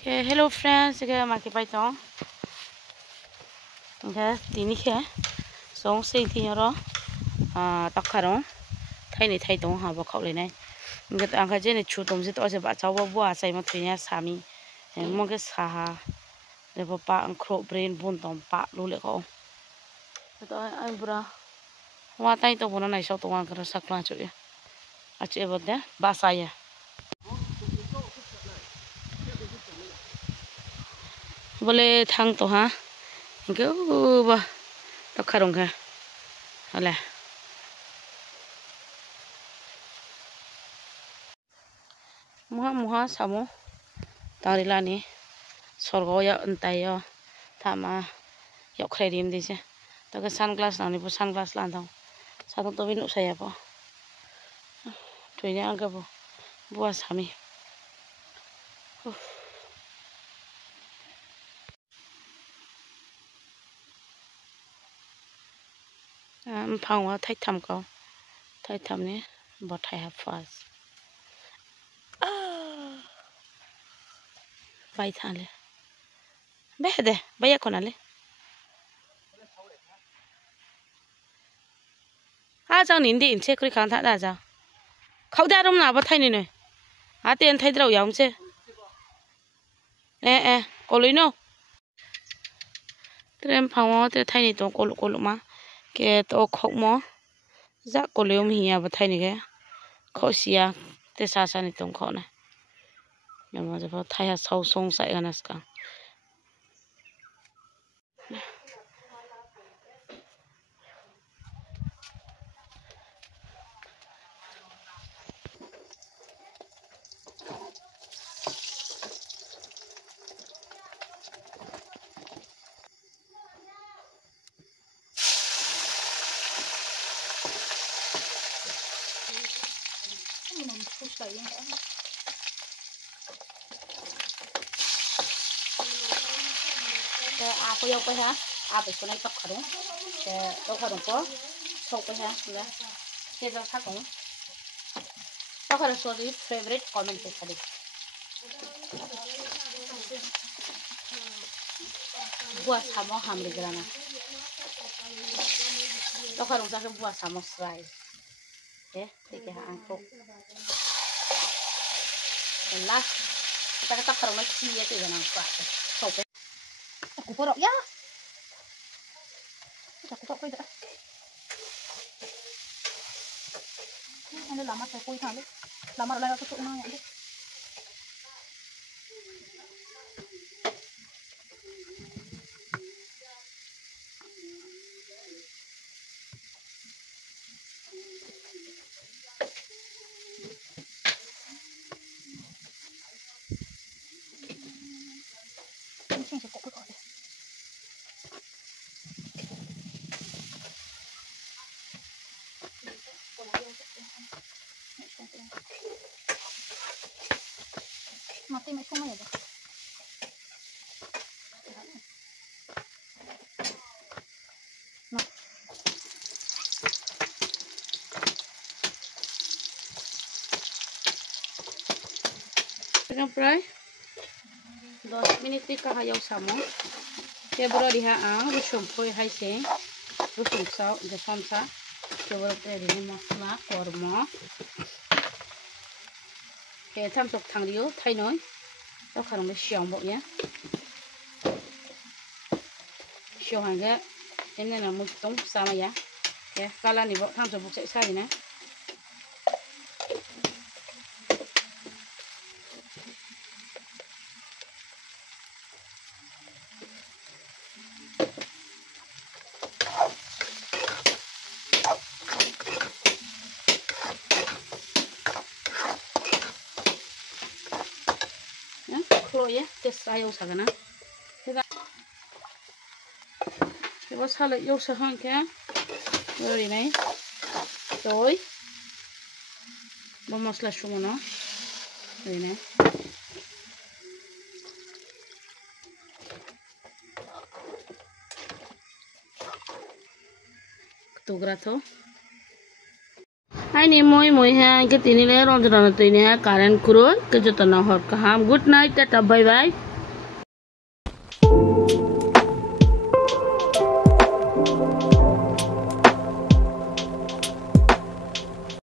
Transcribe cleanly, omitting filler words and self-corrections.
Okay, hello friends, saya makan paitong. Okay, tini ke, song sei tini ro, Tawkharong, thai ni thai tong ha bakau le nai. Ngat angka je ni chutom je to je ba chaw bo sai ma thunya chami, mo ke saha, le pa angkro brain bun tom pa lu le ko. To ai bra, wa tai to bona nai so to ang kra sakla chu ya. Ache boda ba saya. Boleh thang to ha. Cái ba Tawkharong ha. Ala. Muha samo. Tarila ni. Sorgo ya entai ya. Tama ya kredim di se. Ta cái sunglass nào ni bu sunglass lan thong. Sa to bin usaya po. Tuinya aga po. Buat sami. Phong wa thai tham ko. Thai tham ni bot thai have fast. Bay than le. Be de, bay ko na le. À chẳng nín đi chế kuri khang thắt ra sao? Khâu đa đông nào bắt thay này này. À tiền thay đâu giống chứ? Có lấy đâu? Tụi phong tụi thay này tụi cô lục mà. Cái tụi khóc mò. Dạ cô lấy ông hiya bắt thay này cái. Khóc xìa. Tụi xa này tụi khóc này. Nhưng mà giờ thay hạt sâu sông sậy gần cả. Aku yang apa ya? Apa itu naik Tawkharong? Tawkharong ko, sok apa ya? Sudah. Kita sakong. Tawkharong sorry favorite comment tadi. Buat sama hamil gerana. Tawkharong sakit buat sama serai. Tiga angkok. Last kita Tawkharong masih ya tiga angkok. Sok. Aku porok ya. Aku porok koi dah. Ini lama saya koi thang le. Lama lagi aku tuh nanya le. Mati mai semua ya. Tengah fry. 10 minit ka hayaw samo. Kebro diha ang rusum poi hai se. Rusum sao de samsa. Kebro te di masala korma. Ke tham sok thang riu thai nói. Tawkharong mới xiong bộ nhé. Xiong hàng cái. Thế nên là một tống sao mà giá. Cái cala này bộ tham sok bộ chạy sai gì nè. Ya, tes ayo sagana. Kita salah yo sahang ke. Dari ni, toy. Bermaslah semua. Dari ni. Ketugra tu. Hai ni moi ha ke tini le ron jana tu ini ha karen kurun ke jotana hot kaham. Good night, tata bye bye.